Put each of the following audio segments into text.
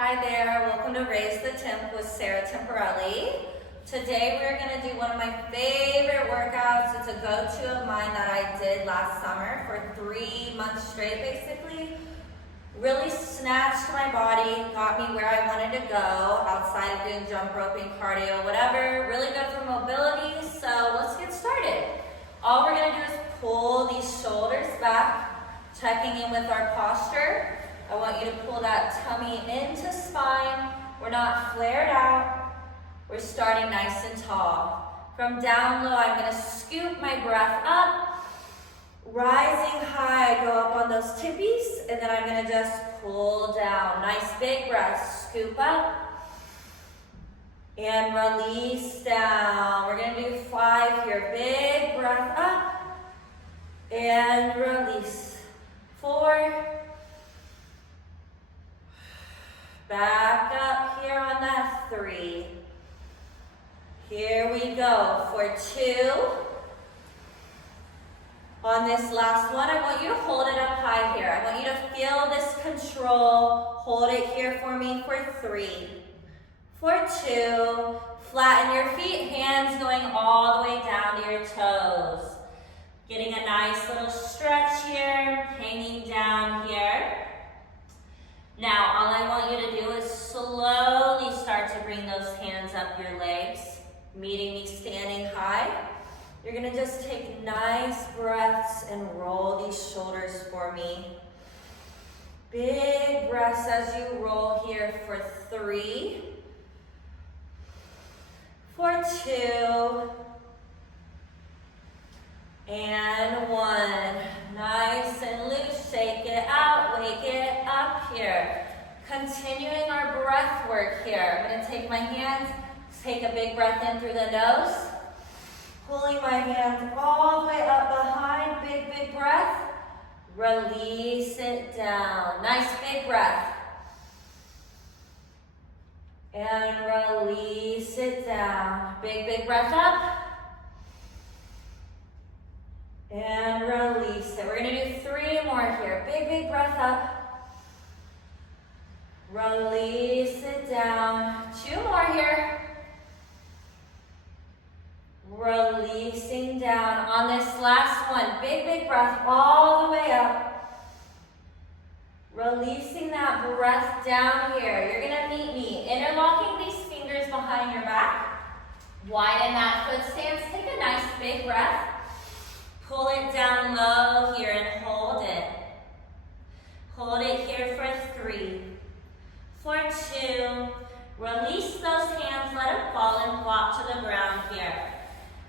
Hi there, welcome to Raise the Temp with Sarah Temporelli. Today we're going to do one of my favorite workouts. It's a go-to of mine that I did last summer for 3 months straight basically. Really snatched my body, got me where I wanted to go outside of doing jump roping, cardio, whatever. Really good for mobility, so let's get started. All we're going to do is pull these shoulders back, checking in with our posture. I want you to pull that tummy into spine. We're not flared out. We're starting nice and tall. From down low, I'm going to scoop my breath up. Rising high, I go up on those tippies, and then I'm going to just pull down. Nice big breath. Scoop up and release down. We're going to do 5 here. Big breath up and release. 4. Back up here on that 3. Here we go for 2. On this last one, I want you to hold it up high here. I want you to feel this control. Hold it here for me for 3. For 2, flatten your feet, hands going all the way down to your toes. Getting a nice little stretch here, hanging down here. Now, all I want you to do is slowly start to bring those hands up your legs, meeting me standing high. You're gonna just take nice breaths and roll these shoulders for me. Big breaths as you roll here for 3, for 2, and 1. Nice and loose, shake it out, wake it up here. Continuing our breath work here. I'm gonna take my hands, take a big breath in through the nose. Pulling my hands all the way up behind, big breath. Release it down. Nice big breath. And release it down. Big breath up. And release it. We're gonna do 3 more here. Big breath up. Release it down. 2 more here. Releasing down. On this last one, big breath all the way up. Releasing that breath down here. You're gonna meet me. Interlocking these fingers behind your back. Widen that foot stance. Take a nice big breath. Pull it down low here and hold it. Hold it here for 3, for 2. Release those hands, let them fall and flop to the ground here.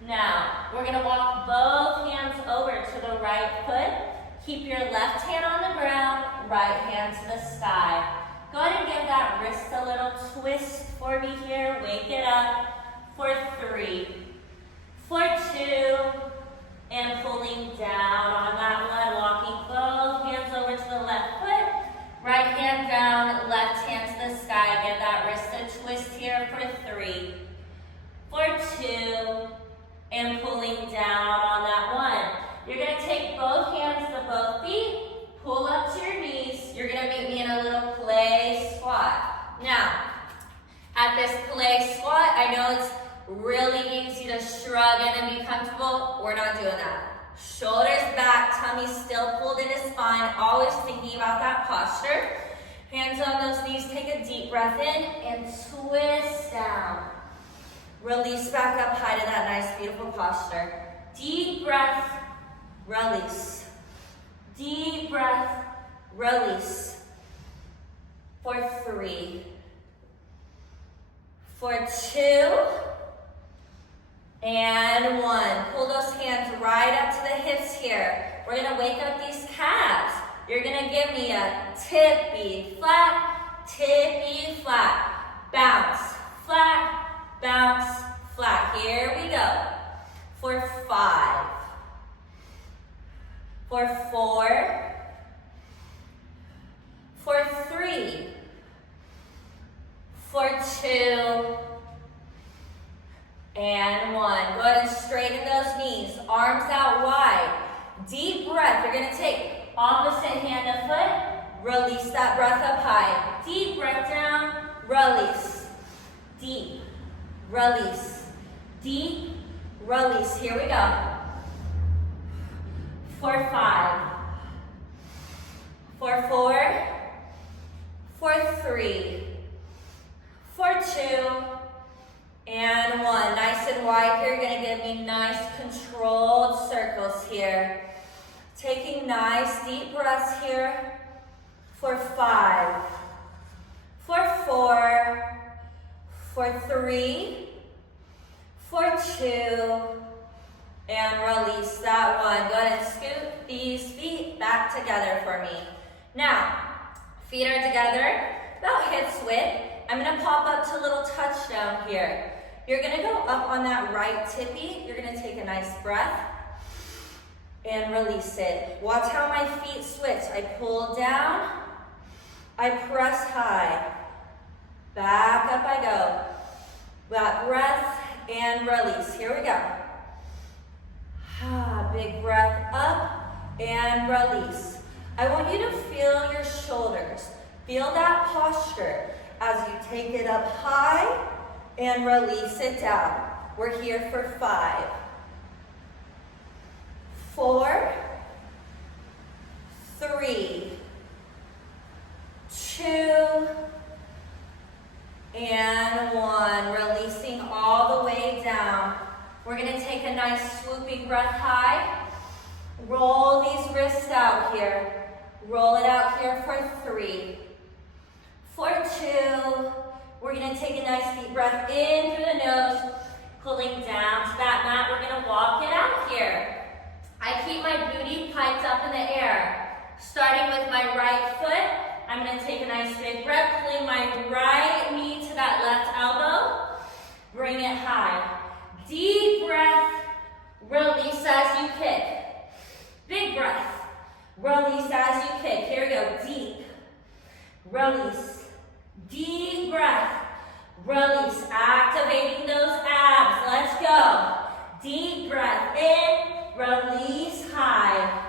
Now, we're gonna walk both hands over to the right foot. Keep your left hand on the ground, right hand to the sky. Go ahead and give that wrist a little twist for me here. Wake it up for 3, for 2, and pulling down on that one, walking both hands over to the left foot, right hand down, left hand to the sky. Give that wrist a twist here for 3, for 2, and pulling down on that one. You're gonna take both hands to both feet, pull up to your knees. You're gonna meet me in a little play squat. Now, at this play squat, I know it's really easy to shrug in and be comfortable. We're not doing that. Shoulders back, tummy still pulled into spine, always thinking about that posture. Hands on those knees, take a deep breath in and twist down. Release back up high to that nice, beautiful posture. Deep breath, release. Deep breath, release. For 3, for 2, and 1. Pull those hands right up to the hips here. We're gonna wake up these calves. You're gonna give me a tippy flat, bounce, flat, bounce, flat. Here we go. For 5, for 4, for 3, for 2, and 1. Go ahead and straighten those knees, arms out wide. Deep breath. You're going to take opposite hand to foot, Release that breath up high. Deep breath down. release, deep, release, deep, release. Here we go. For 5, for 4, for 3, for 2, and 1. Nice and wide here. You're going to give me nice controlled circles here. Taking nice deep breaths here. For 5, for 4, for 3, for 2, and release that one. Go ahead and scoot these feet back together for me. Now, feet are together, about hips width. I'm gonna pop up to a little touchdown here. You're gonna go up on that right tippy. You're gonna take a nice breath and release it. Watch how my feet switch. I pull down, I press high. Back up I go. That breath and release. Here we go. Big breath up and release. I want you to feel your shoulders. Feel that posture as you take it up high and release it down. We're here for 5, 4, 3, 2, and 1. Releasing all the way down. We're going to take a nice swooping breath high. Roll these wrists out here. Roll it out here for 3. For 2, we're going to take a nice deep breath in through the nose, pulling down to that mat. We're going to walk it out here. I keep my booty piped up in the air. Starting with my right foot, I'm going to take a nice big breath, pulling my right knee to that left elbow. Bring it high. Deep breath, release as you kick. Big breath, release as you kick. Here we go, deep, release. Deep breath, release. Activating those abs, let's go. Deep breath in, release high.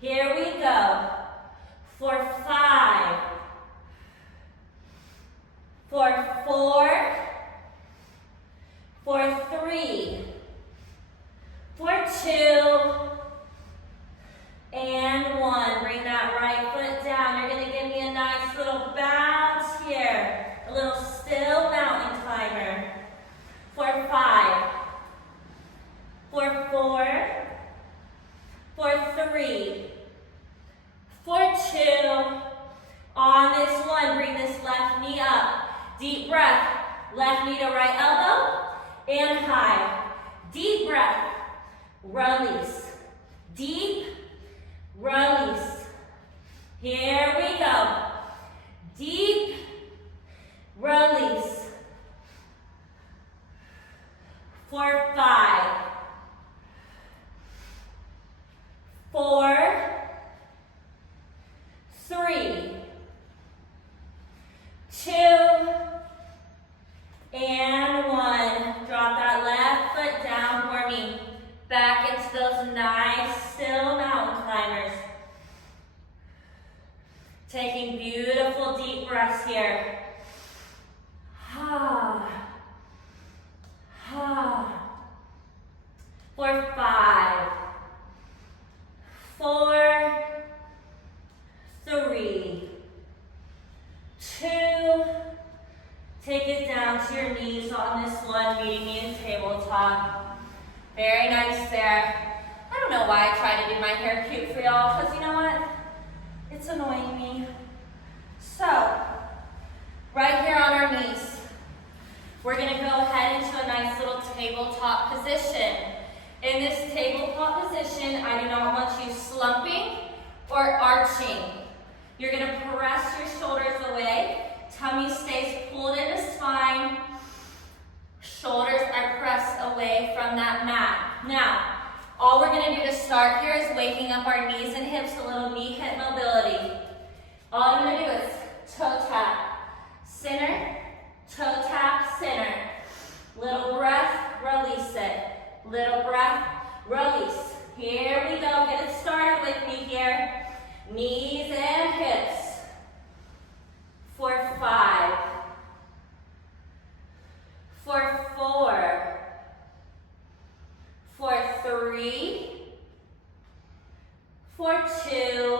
Here we go. For 5, for 4, for 3, for 2, and 1. Bring that right foot down. You're going to give me a nice little bounce here. A little still mountain climber. For 5, for 4, for 3, for 2. On this one, bring this left knee up. Deep breath. Left knee to right elbow. And high. Deep breath. Release. Deep. Release. Here we go. Deep. Release. For 5, 4, 3, 2, and 1. Drop that left foot down for me. Back into those nice still mountain climbers. Taking beautiful deep breaths here. For 5, 4, 3, 2, take it down to your knees on this one, meeting me in tabletop. Very nice there. I don't know why I try to do my hair cute for y'all, because you know what? It's annoying me. So, right here on our knees, we're going to go ahead into a nice little tabletop position. In this tabletop position, I do not want you slumping or arching. You're going to press your shoulders away. Tummy stays pulled in the spine. Shoulders are pressed away from that mat. Now, all we're going to do to start here is waking up our knees and hips, a little knee-hip mobility. All I'm going to do is toe tap, center, toe tap, center. Little breath, release it. Little breath, release. Here we go. Get it started with me here. for 2,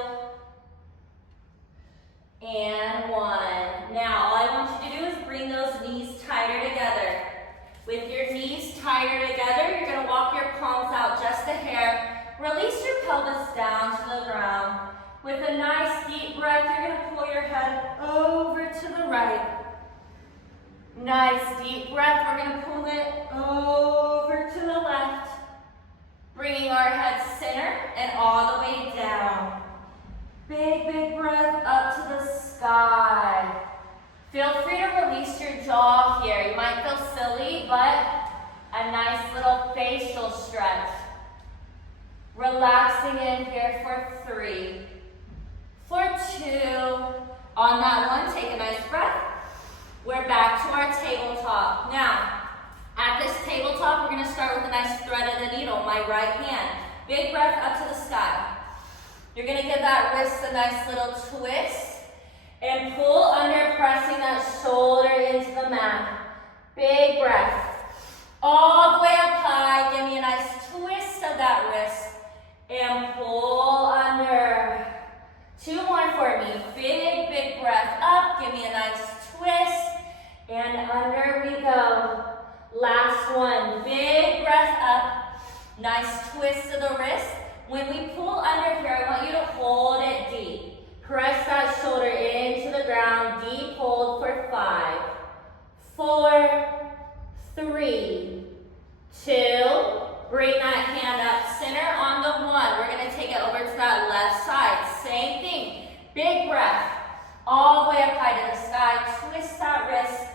and 1. Now, all I want you to do is bring those knees tighter together. With your knees tighter together, you're going to walk your palms out just a hair. Release your pelvis down to the ground. With a nice deep breath, you're going to pull your head over to the right. Nice deep breath, we're going to pull it over to the left. Bringing our head center and all the way down. Big, big breath up to the sky. Feel free to release your jaw here. You might feel silly, but a nice little facial stretch. Relaxing in here for 3, for 2. On that one, take a nice breath. We're back to our tabletop. Now, at this tabletop, we're going to start with a nice thread of the needle, my right hand. Big breath up to the sky. You're going to give that wrist a nice little twist and pull under, pressing that shoulder into the mat. Big breath. All the way up high. Give me a nice twist of that wrist and pull under. 2 more for me. Big, big breath up. Give me a nice twist and under we go. Last one. Big breath up. Nice twist of the wrist. When we pull under here, I want you to hold it deep. Press that shoulder into the ground. Deep hold for 5, 4, 3, 2. Bring that hand up center on the 1. We're going to take it over to that left side. Same thing. Big breath. All the way up high to the sky. Twist that wrist.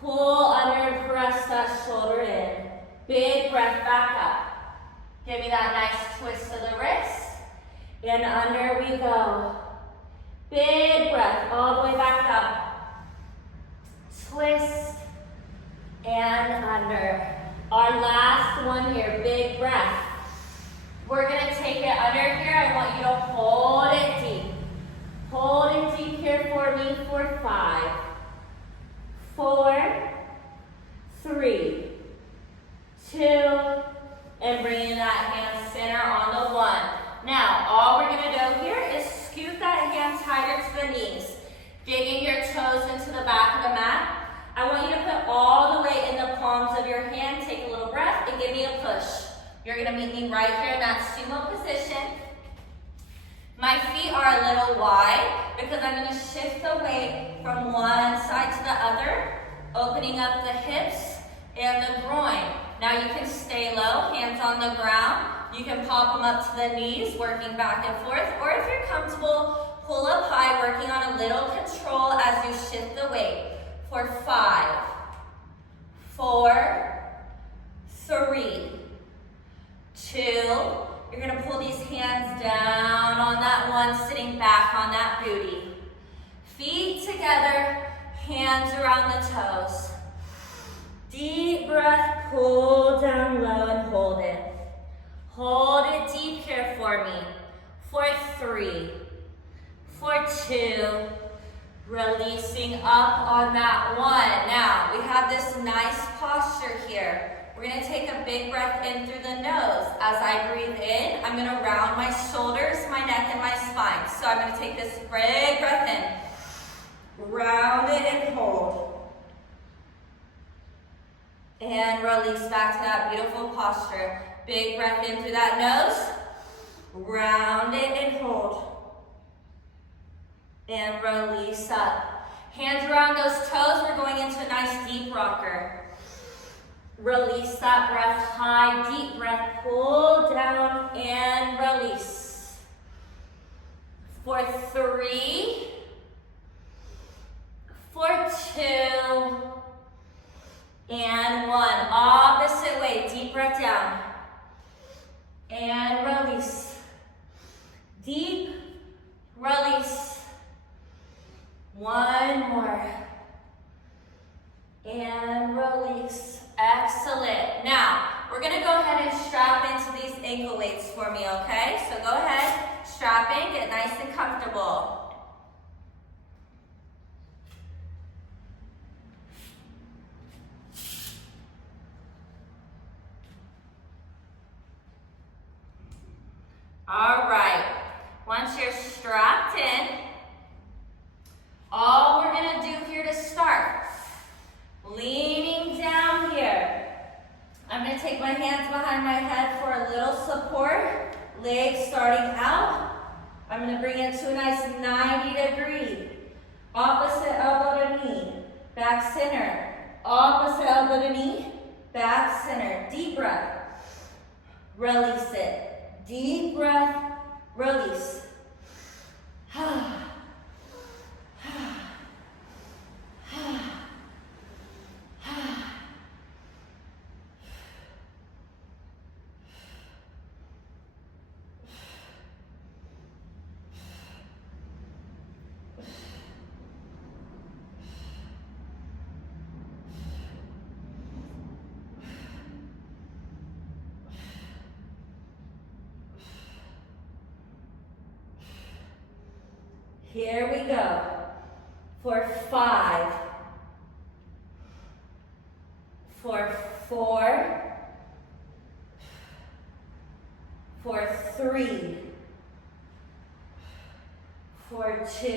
Pull under and press that shoulder in. Big breath back up. Give me that nice twist of the wrist. And under we go. Big breath all the way back up. Twist and under. Our last one here, big breath. We're going to take it under here. I want you to hold it deep. Hold it deep here for me for 5, 4, 3, 2, and bringing that hand center on the 1. Now, all we're going to do here is scoot that hand tighter to the knees, digging your toes into the back of the mat. I want you to put all the weight in the palms of your hand. Take a little breath and give me a push. You're going to meet me right here in that sumo position. My feet are a little wide because I'm going to shift the weight from one side to the other, opening up the hips and the groin. Now you can stay low, hands on the ground. You can pop them up to the knees, working back and forth. Or if you're comfortable, pull up high, working on a little control as you shift the weight. For 5, 4, 3, 2. You're going to pull these hands down on that 1, sitting back on that booty. Feet together, hands around the toes. Deep breath, pull down low and hold it. Hold it deep here for me. For 3, for 2. Releasing up on that 1. Now, we have this nice posture here. We're going to take a big breath in through the nose. As I breathe in, I'm going to round my shoulders, my neck, and my spine. So I'm going to take this big breath in. Round it and hold. And release back to that beautiful posture. Big breath in through that nose. Round it and hold. And release up. Hands around those toes. We're going into a nice deep rocker. Release that breath high, deep breath. Pull down and release. For 3, for 2, and 1. Opposite way. Deep breath down. And release. Deep, release. 1 more. And release. Excellent. Now, we're going to go ahead and strap into these ankle weights for me, okay? So go ahead, strap in, get nice and comfortable. All right. I'm going to bring it to a nice 90-degree. Opposite elbow to knee, back center. Opposite elbow to knee, back center. Deep breath. Release it. Deep breath, release. Here we go. For 5, for 4, for 3, for 2,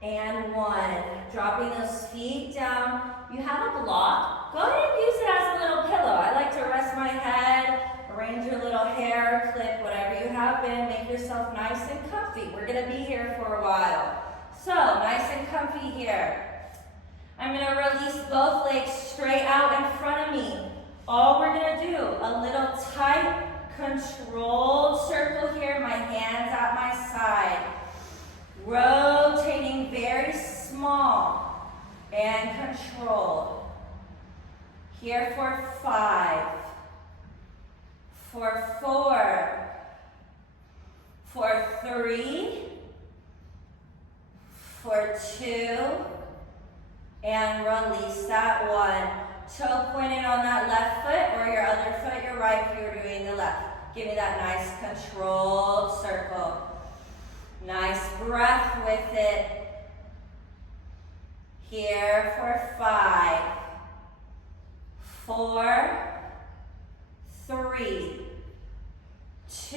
and 1. Dropping those feet down. You have a block. Go ahead and use it as a little pillow. I like to rest my head, arrange your little hair, clip, whatever you have in. Make yourself nice and comfy. We're going to be here for a while. So, nice and comfy here. I'm going to release both legs straight out in front of me. All we're going to do, a little tight, controlled circle here. My hands at my side. Rotating very small and controlled. Here for 5, for 4, for 3, for 2, and release that 1. Toe pointed on that left foot or your other foot, your right if you're doing the left. Give me that nice controlled circle. Nice breath with it. Here for 5, 4, 3, 2,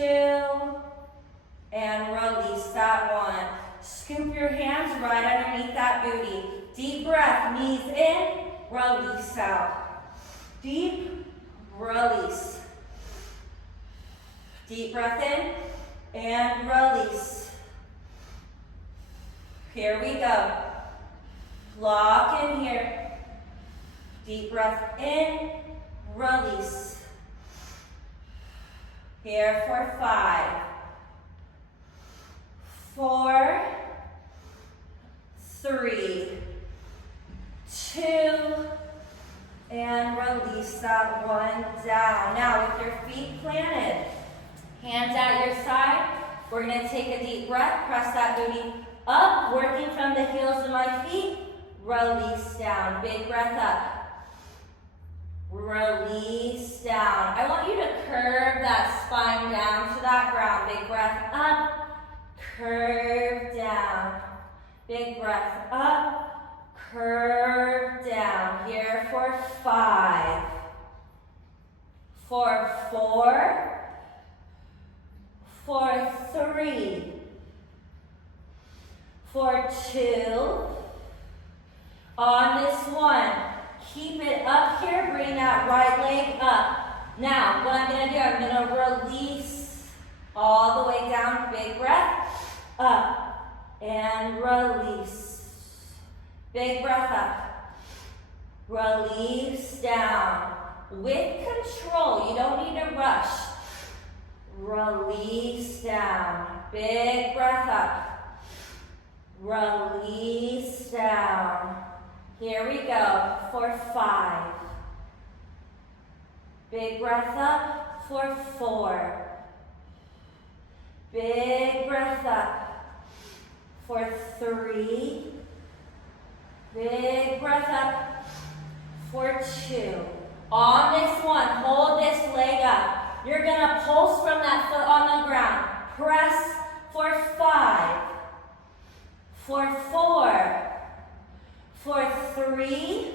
and release that 1. Scoop your hands right underneath that booty. Deep breath, knees in, release out. Deep, release. Deep breath in, and release. Here we go. Lock in here. Deep breath in, release. Here for 5, 4, 3, 2, and release that 1 down. Now with your feet planted, hands at your side, we're going to take a deep breath, press that booty up, working from the heels of my feet, release down. Big breath up. Release down. I want you to curve that spine down to that ground. Big breath up, curve down. Big breath up, curve down. Here for 5, for 4, for 3, for 2, on this 1. Keep it up here, bring that right leg up. Now, what I'm going to do, I'm going to release all the way down. Big breath, up, and release. Big breath up. Release down. With control, you don't need to rush. Release down. Big breath up. Release down. Here we go for 5. Big breath up for 4. Big breath up for 3. Big breath up for 2. On this 1, hold this leg up. You're going to pulse from that foot on the ground. Press for 5, for 4, for 3,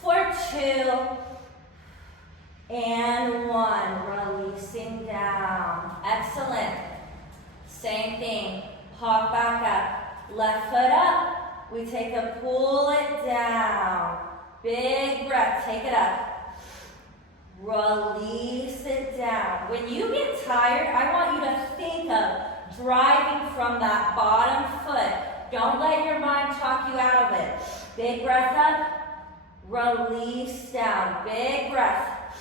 for 2, and 1. Releasing down. Excellent. Same thing. Hop back up. Left foot up. We take a pull it down. Big breath. Take it up. Release it down. When you get tired, I want you to think of driving from that bottom foot. Don't let your mind talk you out of it. Big breath up, release down. Big breath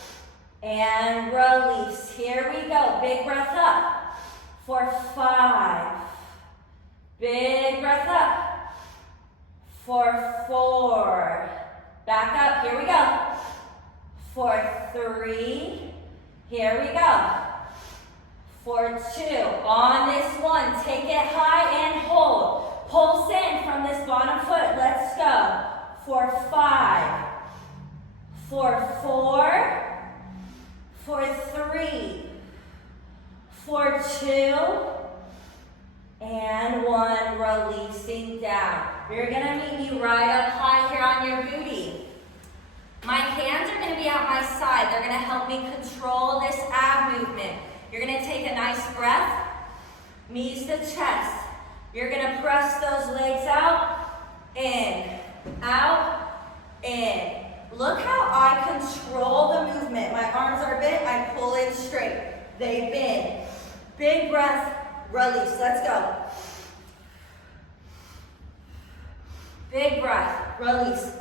and release. Here we go. Big breath up for 5. Big breath up for 4. Back up. Here we go. For 3. Here we go. For 2. On this one, take it high and hold. Pulse in from this bottom foot. Let's go. For 5. For 4. For 3. For 2. And 1. Releasing down. You're going to meet me right up high here on your booty. My hands are going to be at my side. They're going to help me control this ab movement. You're going to take a nice breath, knees to chest. You're going to press those legs out, in, in. Look how I control the movement. My arms are bent, I pull in straight. They bend. Big breath, release. Let's go. Big breath, release.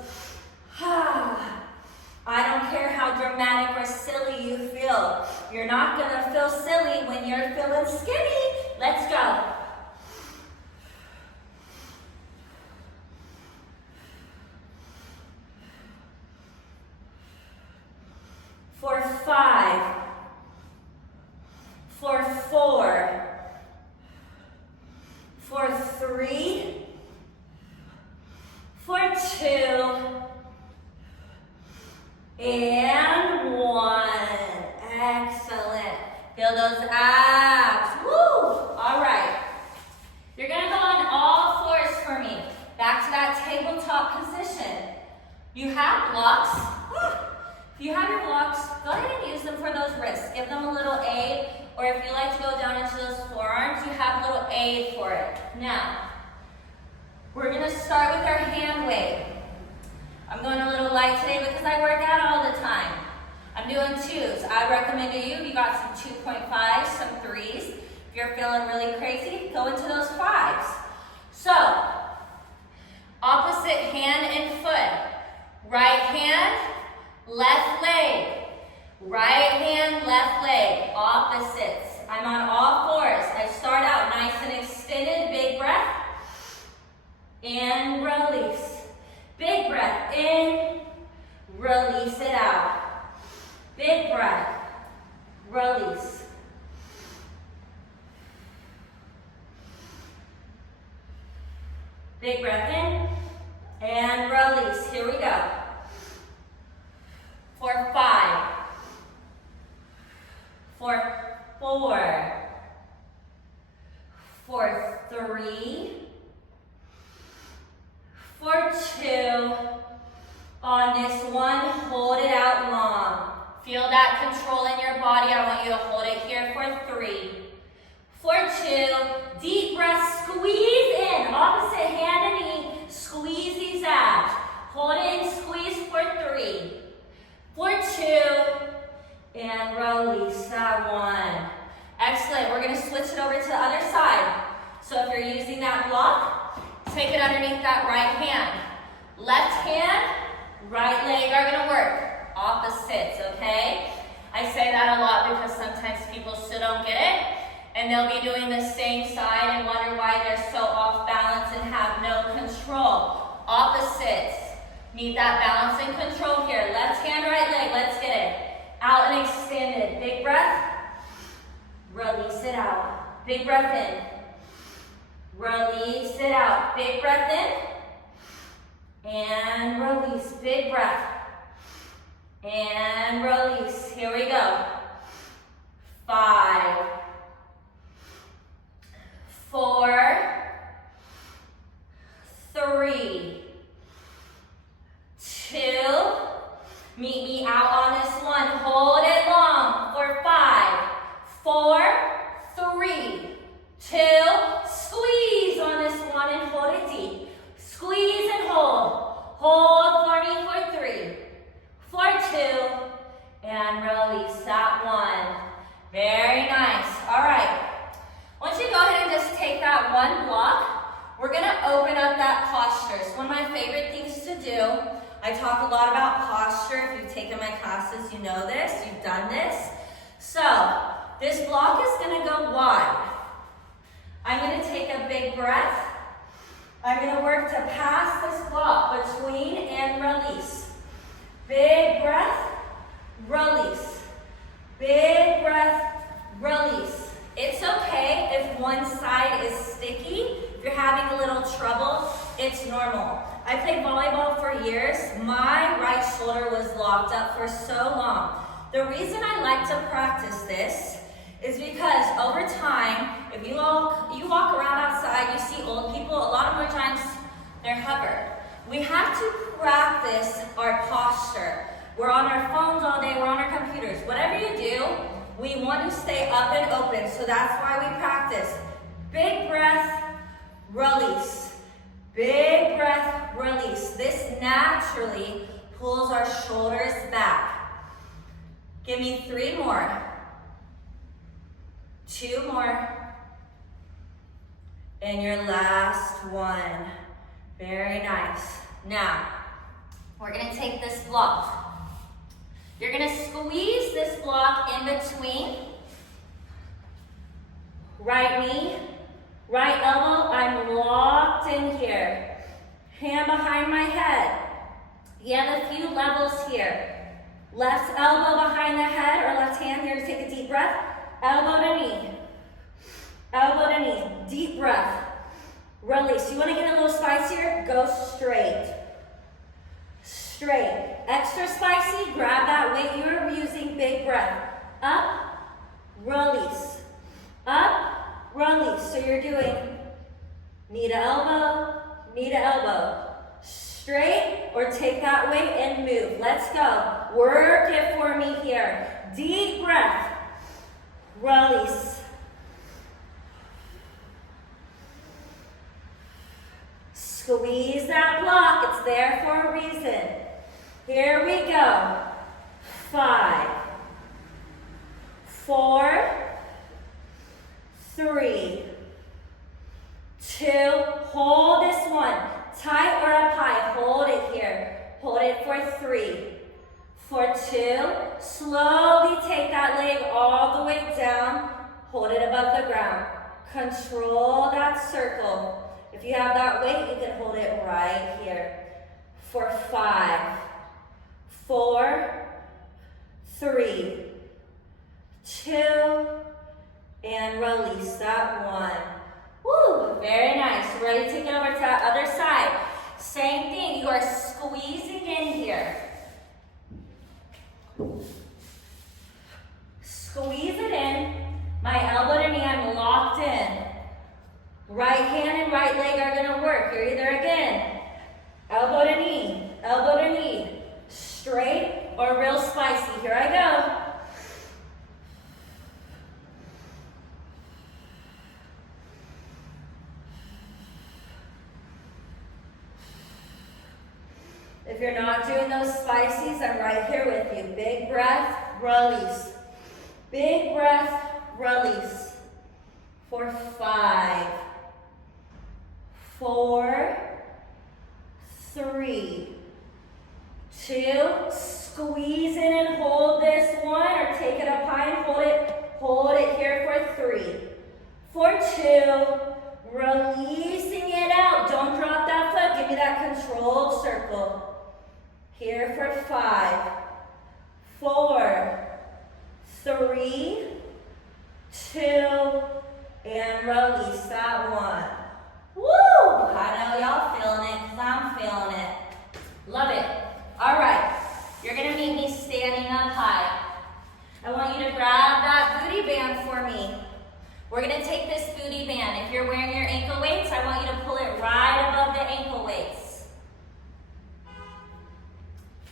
I don't care how dramatic or silly you feel. You're not going to feel silly when you're feeling skinny. Let's go. For 5. For 4. For 3. For 2. And 1. Excellent. Feel those abs. Woo! All right. You're going to go on all fours for me. Back to that tabletop position. You have blocks. If you have your blocks, go ahead and use them for those wrists. Give them a little aid. Or if you like to go down into those forearms, you have a little aid for it. Now, we're going to start with our hand weight. I'm going a little light today because I work out all the time. I'm doing 2s. I recommend to you got some 2.5s, some 3s. If you're feeling really crazy, go into those 5s. So, opposite hand and foot. Right hand, left leg. Right hand, left leg. Opposites. I'm on all fours. I start out nice and extended. Big breath. And release. Big breath in, release it out. Big breath, release. Big breath in and release. Here we go. For 5. For 4. For 3. For 2, on this one, hold it out long. Feel that control in your body. I want you to hold it here for 3. For 2, deep breath, squeeze in. Opposite hand and knee, squeeze these abs. Hold it and squeeze for 3. For 2, and release that 1. Excellent. We're going to switch it over to the other side. So if you're using that block, take it underneath that right hand. Left hand, right leg are going to work. Opposites, okay? I say that a lot because sometimes people still don't get it. And they'll be doing the same side and wonder why they're so off balance and have no control. Opposites. Need that balance and control here. Left hand, right leg. Let's get it. Out and extended. Big breath. Release it out. Big breath in. Release it out. Big breath in. And release. Big breath. And release. Here we go. 5. 4. 3. 2. Meet me out on this one. Hold it long for 5. 4. 3. 2. Squeeze on this one and hold it deep. Squeeze and hold. Hold for me for 3. For 2. and release. That one. Very nice. All right. Once you go ahead and just take that one block, we're going to open up that posture. It's one of my favorite things to do. I talk a lot about posture. If you've taken my classes, you know this. You've done this. So this block is going to go wide. I'm going to take a big breath. I'm going to work to pass this block between and release. Big breath, release. Big breath, release. It's okay if one side is sticky. If you're having a little trouble, it's normal. I played volleyball for years. My right shoulder was locked up for so long. The reason I like to practice this is because over time, if you walk around outside, you see old people, a lot of more times they're hovered. We have to practice our posture. We're on our phones all day, we're on our computers. Whatever you do, we want to stay up and open, so that's why we practice. Big breath, release. Big breath, release. This naturally pulls our shoulders back. Give me 3 more. 2 more. And your last one. Very nice. Now, we're going to take this block. You're going to squeeze this block in between. Right knee, right elbow, I'm locked in here. Hand behind my head. You have a few levels here. Left elbow behind the head, or left hand here to take a deep breath. Elbow to knee. Elbow to knee. Deep breath. Release. You want to get a little spicier? Go straight. Straight. Extra spicy, grab that weight you were using. Big breath. Up, release. Up, release. So you're doing knee to elbow, knee to elbow. Straight, or take that weight and move. Let's go. Work it for me here. Deep breath. Release. Squeeze that block. It's there for a reason. Here we go. 5, 4, 3, 2. Hold this one. Tight or up high. Hold it here. Hold it for 3, for 2. Slowly take that leg all the way down. Hold it above the ground. Control that circle. If you have that weight, you can hold it right here. For 5, 4, 3, 2, and release that one. Woo, very nice. Ready to get over to that other side. Same thing, you are squeezing in here. Squeeze it in. My elbow to knee, I'm locked in. Right hand and right leg are going to work. Here, either again, elbow to knee, straight or real spicy. Here I go. If you're not doing those spicies, I'm right here with you. Big breath, release. Big breath, release. For 5, 4, 3, 2. Squeeze in and hold this one, or take it up high and hold it here for 3, for 2. Releasing it out. Don't drop that foot. Give me that controlled circle. Here for 5, 4, 3, 2, and release that one. Woo! I know y'all feeling it, because I'm feeling it. Love it. All right. You're going to meet me standing up high. I want you to grab that booty band for me. We're going to take this booty band. If you're wearing your ankle weights, I want you to pull it right above the ankle weights.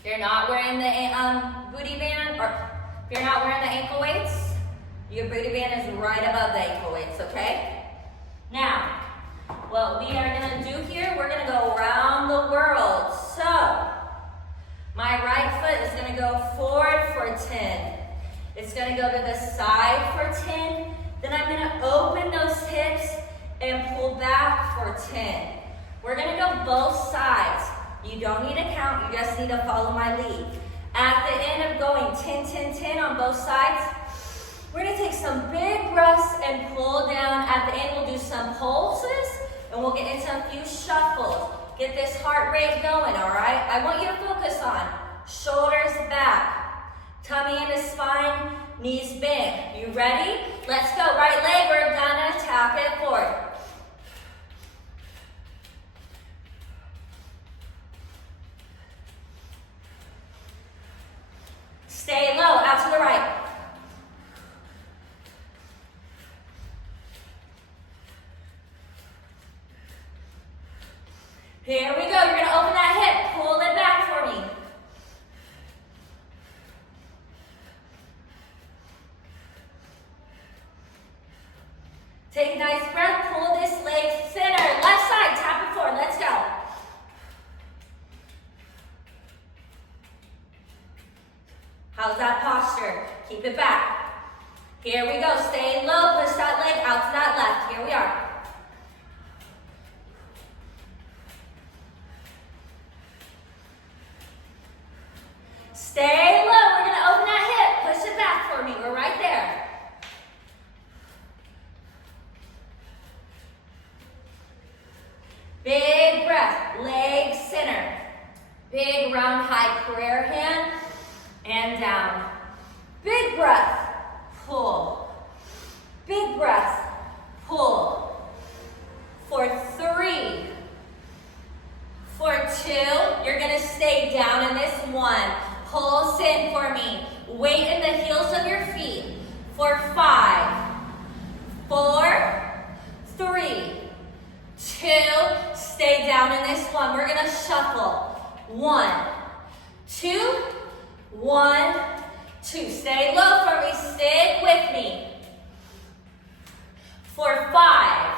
If you're not wearing the booty band, or if you're not wearing the ankle weights, your booty band is right above the ankle weights, okay? Now, what we are going to do here, we're going to go around the world. So, my right foot is going to go forward for 10. It's gonna go to the side for 10. Then I'm gonna open those hips and pull back for 10. We're gonna go both sides. You don't need to count, you just need to follow my lead. At the end of going 10, 10, 10 on both sides, we're gonna take some big breaths and pull down. At the end, we'll do some pulses, and we'll get into a few shuffles. Get this heart rate going, all right? I want you to focus on shoulders back, tummy into spine, knees bent. You ready? Let's go. Right leg, we're gonna tap it forward. Stay low, out to the right. Here we go, you're gonna open that hip, pull it back for me. Take a nice breath, pull this leg center, left side, tap it forward, let's go. How's that posture? Keep it back. Here we go, stay low, push that leg out to that left, here we are. Stay low, we're gonna open that hip, push it back for me, we're right there. Big breath, leg center. Big round high prayer hand and down. Big breath, pull. Big breath, pull. For 3, for 2, you're gonna stay down in this 1. Pulse in for me. Weight in the heels of your feet. For 5, 4, 3, 2. Stay down in this 1. We're gonna shuffle. 1, 2, 1, 2. Stay low for me. Stick with me. For 5,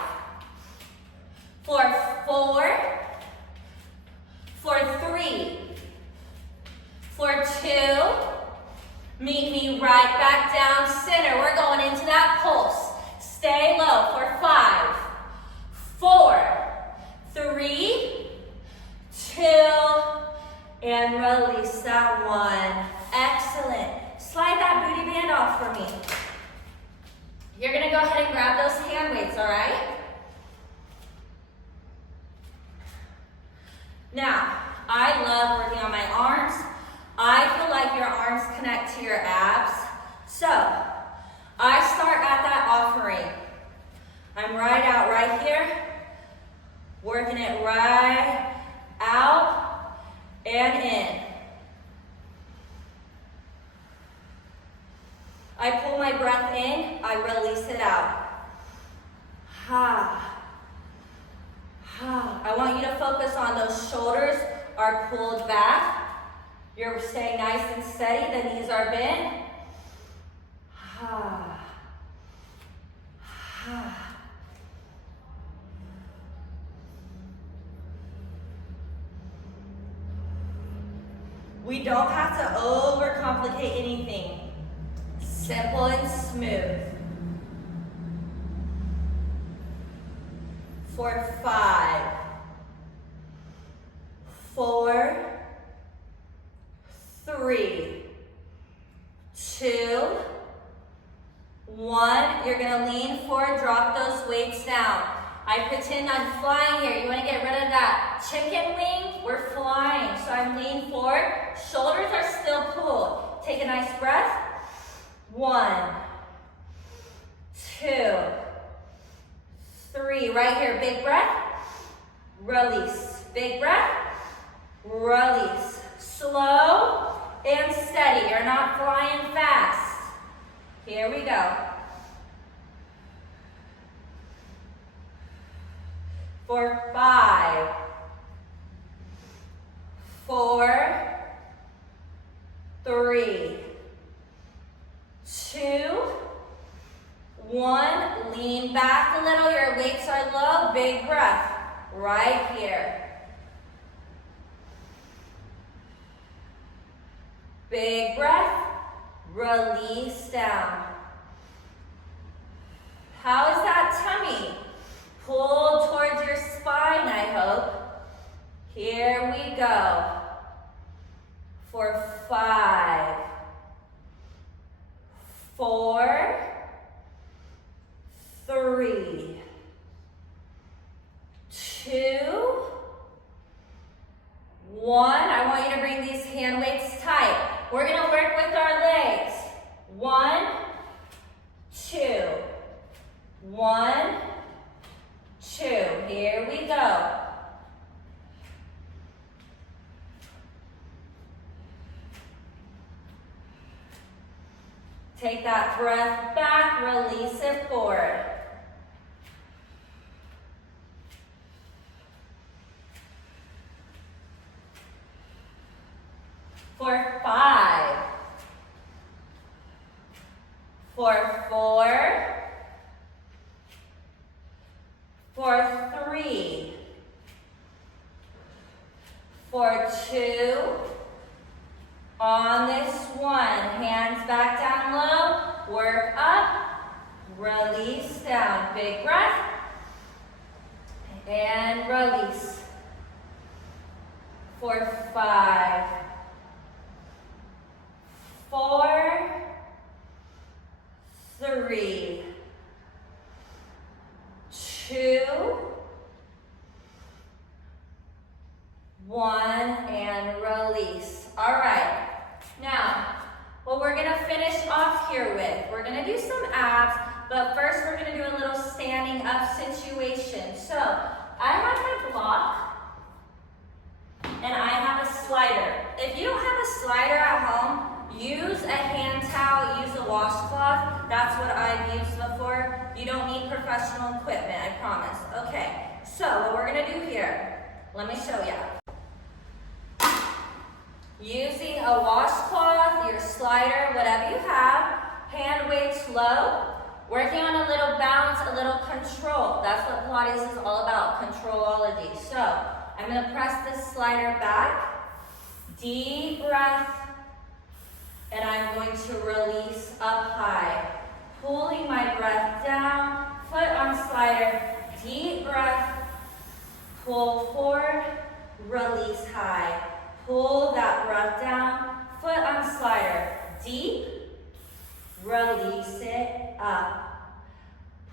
for 4, for 3, for 2, meet me right back down center. We're going into that pulse. Stay low for 5, 4, 3, 2, and release that 1. Excellent. Slide that booty band off for me. You're gonna go ahead and grab those hand weights, all right? Now, I love working on my arms. I feel like your arms connect to your abs. So, I start at that offering. I'm right out right here, working it right out and in. I pull my breath in, I release it out. Ha. Ha. I want you to focus on those shoulders are pulled back. You're staying nice and steady, the knees are bent. Ha. Ha. We don't have to overcomplicate anything. Simple and smooth. For 5, 4, 3, 2, 1. You're gonna lean forward, drop those weights down. I pretend I'm flying here. You wanna get rid of that chicken wing? We're flying. So I'm leaning forward, shoulders are still pulled. Take a nice breath. 1, 2, 3, right here, big breath, release, big breath, release, slow and steady, you're not flying fast. Here we go. For 5, 4, 3, 2, 1, lean back a little, your weights are low, big breath, right here. Big breath, release down. How is that tummy? Pull towards your spine, I hope. Here we go. For 5, 4, 3, 2, 1. I want you to bring these hand weights tight. We're going to work with our legs. 1, 2. 1, 2. Here we go. Take that breath back, release it forward. For 5, for 4, for 3, for 2, on this one, hands back down low, work up, release down, big breath, and release. For 5, 4, 3, 2, 1, and release. All right. Now, what we're going to finish off here with, we're going to do some abs, but first we're going to do a little standing up situation. So, I have my block, and I have a slider. If you don't have a slider at home, use a hand towel, use a washcloth. That's what I've used before. You don't need professional equipment, I promise. Okay, so what we're going to do here, let me show you. Using a washcloth, your slider, whatever you have, hand weights low, working on a little balance, a little control. That's what Pilates is all about, Contrology. So, I'm going to press this slider back, deep breath, and I'm going to release up high. Pulling my breath down, foot on slider, deep breath, pull forward, release high. Pull that breath down, foot on slider, deep, release it up.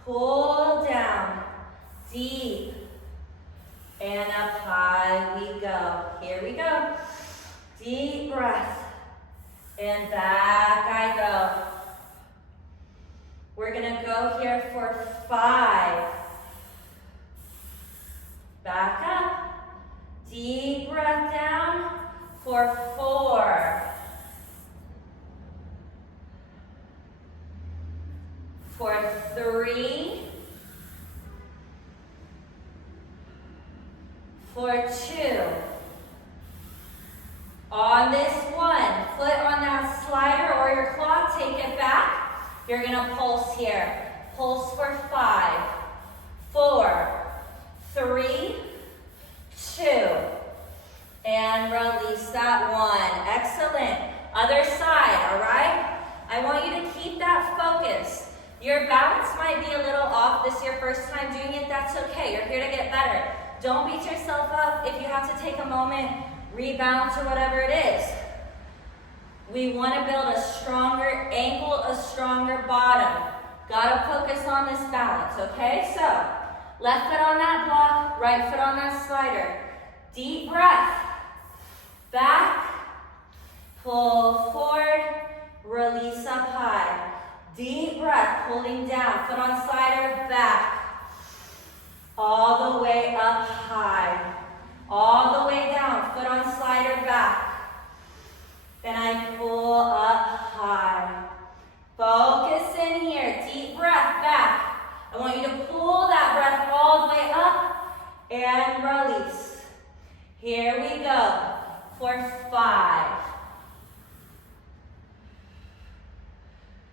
Pull down, deep, and up high we go. Here we go. Deep breath, and back I go. We're gonna go here for 5. Back up, deep breath down. For 4, for 3, for 2. On this one, foot on that slider or your cloth, take it back. You're gonna pulse here. Pulse for 5, 4, 3, 2. And release that one. Excellent. Other side, all right? I want you to keep that focus. Your balance might be a little off. This is your first time doing it. That's okay. You're here to get better. Don't beat yourself up if you have to take a moment, rebalance or whatever it is. We want to build a stronger ankle, a stronger bottom. Gotta focus on this balance, okay? So, left foot on that block, right foot on that slider. Deep breath. Back, pull forward, release up high. Deep breath, pulling down, foot on slider, back. All the way up high. All the way down, foot on slider, back. Then I pull up high. Focus in here, deep breath, back. I want you to pull that breath all the way up and release. Here we go. For 5.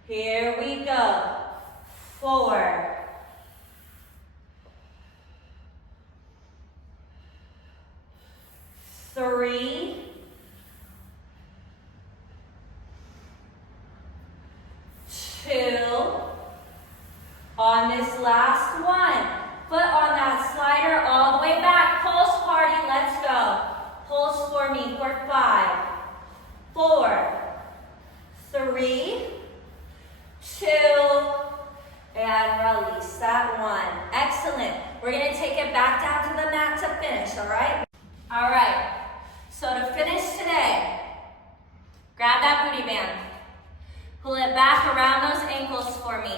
Here we go. 4. 3. this last one. Foot on that slider all the way back. Pulse party, let's go. Pulse for me for 5, 4, 3, 2, and release that one. Excellent. We're gonna take it back down to the mat to finish, all right? All right, so to finish today, grab that booty band. Pull it back around those ankles for me.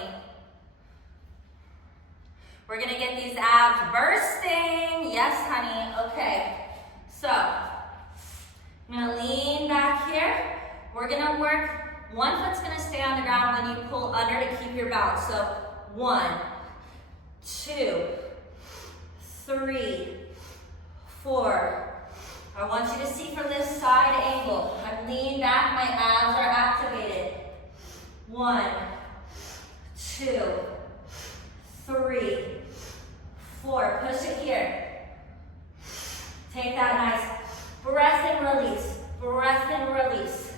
We're gonna get these abs bursting. Yes, honey, okay. So, I'm gonna lean back here. We're gonna work, one foot's gonna stay on the ground when you pull under to keep your balance. So, 1, 2, 3, 4. I want you to see from this side angle. I'm leaning back, my abs are activated. 1, 2, 3, 4. Push it here. Take that nice breath and release. Breath and release.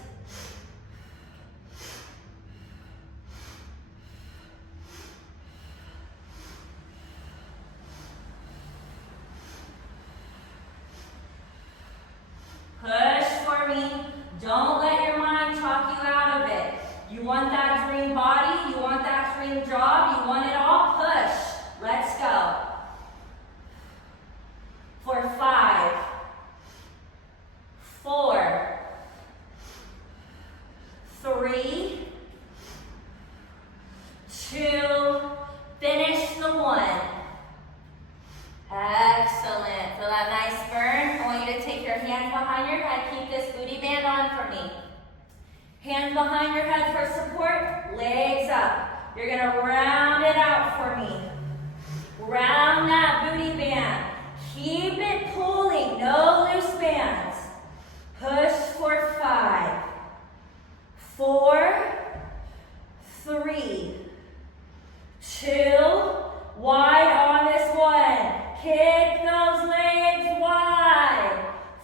Push for me. Don't let your mind talk you out of it. You want that dream body, you want that dream job, you want it all, push. Let's go. For 5, 4, 3, 2, finish the 1. Excellent. Feel that nice burn? I want you to take your hands behind your head. Keep this booty band on for me. Hands behind your head for support. Legs up. You're going to round it out for me. Round that booty band. Keep it pulling. No loose bands. Push for 5, 4, 3, 2, wide on this one. Kick those legs wide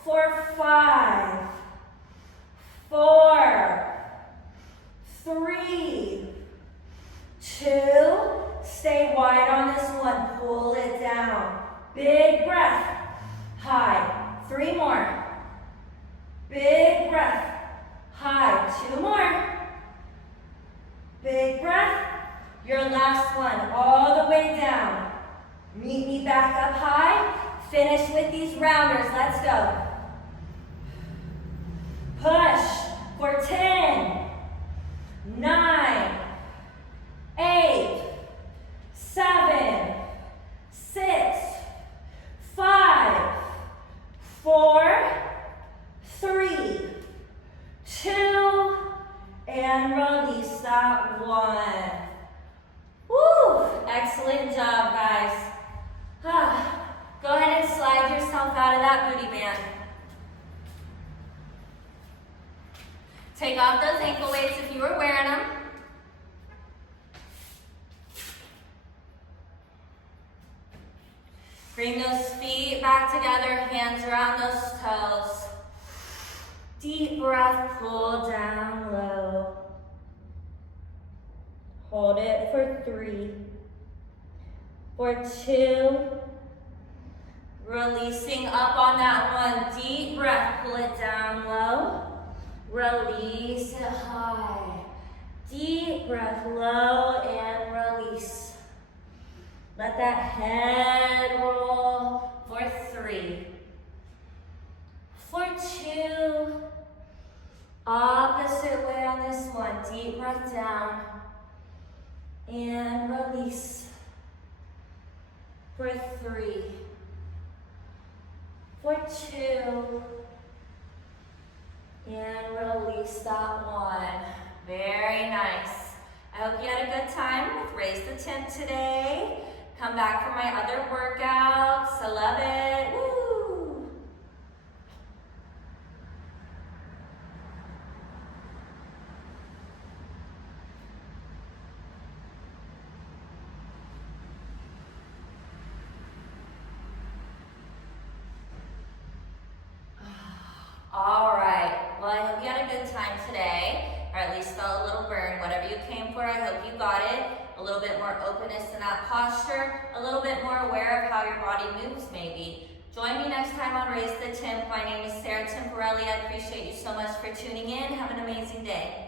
for 5, 4, 3, 2, stay wide on this one. Pull it down. Big breath. High. 3 more. Big breath. High. 2 more. Big breath. Your last one. All the way down. Meet me back up high. Finish with these rounders. Let's go. Push for 10, 9, 8, 7, 6, 5, 4, 3, 2, and release that one. Woo! Excellent job, guys. Go ahead and slide yourself out of that booty band. Take off those ankle weights if you were wearing them. Bring those feet back together, hands around those toes. Deep breath, pull down low. Hold it for 3, for 2. Releasing up on that one. Deep breath, pull it down low. Release it high. Deep breath, low, and release. Let that head roll for 3, for 2. Opposite way on this one. Deep breath down. And release. For 3, for 2. And release that one. Very nice. I hope you had a good time with Raise the Temp today. Come back for my other workouts. I love it. Woo! All right. Well, I hope you had a good time today, or at least felt a little burn. Whatever you came for, I hope you got it. A little bit more openness in that posture, a little bit more aware of how your body moves maybe. Join me next time on Raise the Temp. My name is Sarah Temporelli. I appreciate you so much for tuning in. Have an amazing day.